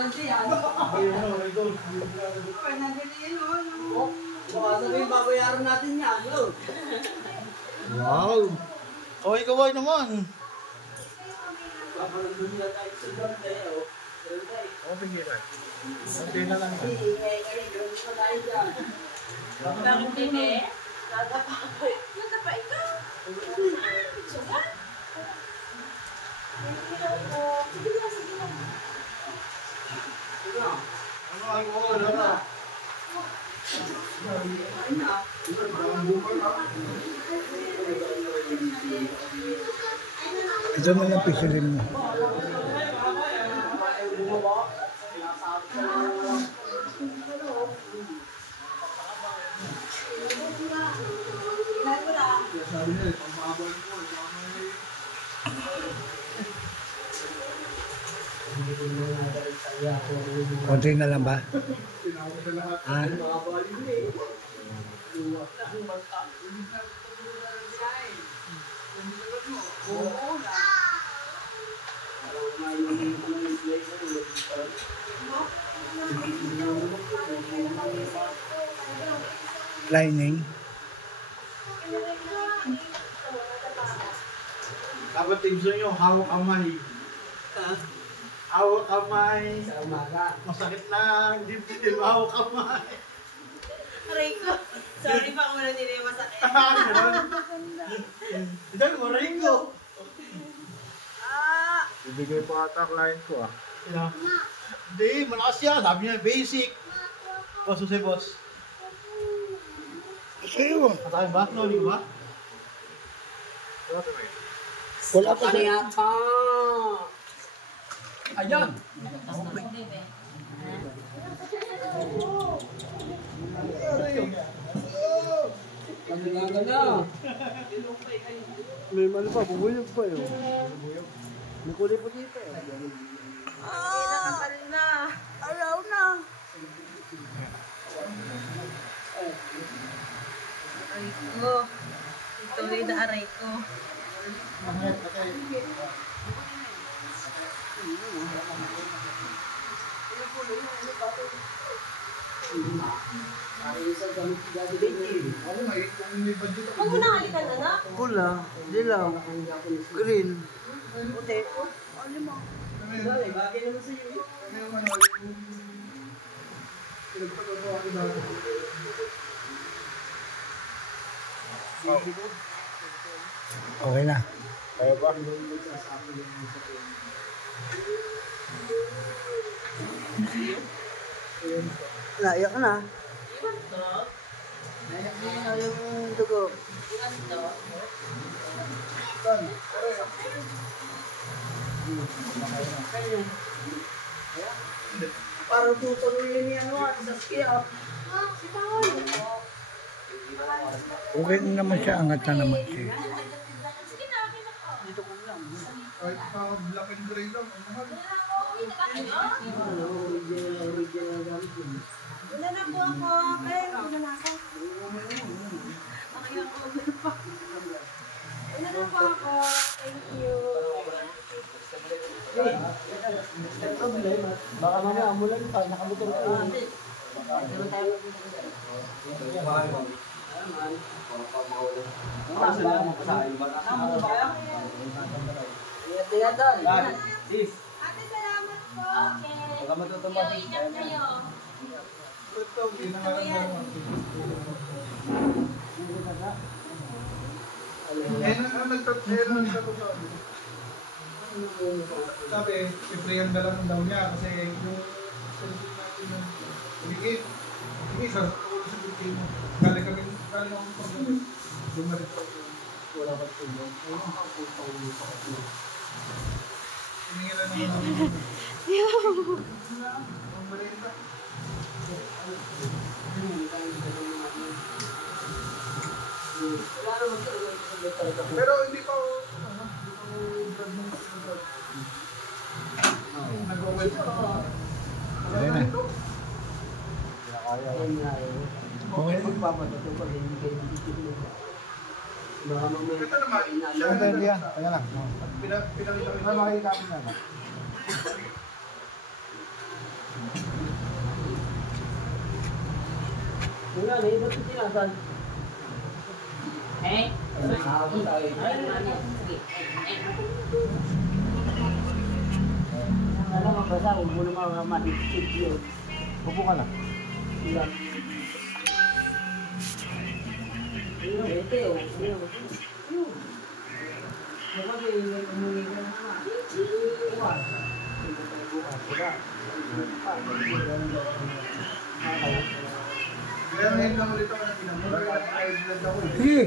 lang siya. Ay, nandili yun. Baka sabihin, babayaran natin yan. Wow! Kaway-kaway naman. Papalandun na tayo sa ganda eh. Okay, Giran. Okay na lang. Bakit hindi? Nadapa ako. Nadapa ikaw. Suka? Sige na, sige na. Ano ay ko? Ano na? Ito na lang pisilin mo. Konti na lang ba? Ha? Lining. Dapat tingso nyo, hawak kamay. Hawak kamay. Sa umaga. Masakit na, dibdib, hawak kamay. Aray ko. Sorry pa kung wala din yung masakit. Ito, maraming ko. Ibigay pa ata client ko ah. Hindi, malakas yan. Sabi niya, basic. Boss, usay boss. Sa'yo. Katakin ba? No, hindi ko ba? Wala pa Ano yata? Ayan. Paglaga na. May ano pa, bubuyog pa yun. May kulay pa dito eh. Nakapal na. Araw na. Aray ko. Ituloy na aray ko. Huwag mo na halikan na na. Pula, dilaw, green. Puti. Ano mo? Bagay naman sa iyo. Okay na. Kaya ba? Naiyak na. Iwan to? Naiyak na yung dugo. Iwan to? Parang tutuloy niya ano at Saskia. Okay na naman siya, angat na naman siya. Sige na, okay na po. Dito ko lang. Kahit black and gray lang. Original gamit yun. Wala na po ako. Okay, wala na ako. Okay ako, wala pa. Wala na po ako. Thank you. Baka mamaya amulan pa, nakamotor ko. Ingat-ingat doon. Sis. Ate, salamat po. Okay. Baka matutumba. Ingat kayo. Ito, hindi na malamdaman. Sabi, iprayan na lang daw niya kasi yung cellphone natin yung uligit. Hindi, sa ulo sa bukid mo. Galing ako pag bumalik ako. Wala ka tulong. Ayun, ang puta ulo sa kapilo. Tingin na naman. Ang malita. Pero hindi pa nag-well pa. Ayun na. Ayun nga eh. Okay. Magpapatuto pag hindi kayo nagtitulog. Baka mamaya. Ito naman, siya Pwede yan, kaya lang. pinakita ko Ano makikapin na ba? Wala, eh, ba't ito tinasan? Eh? Alam mo, basta, huwag mo naman matikip yun. Upo ka na. Ilang. Ilang, ito yun. Ilang. Kapag umuwi ka na naman. Iwan. Kaya ngayon lang ulit ako na pinamura at i-vlog ako. Sige.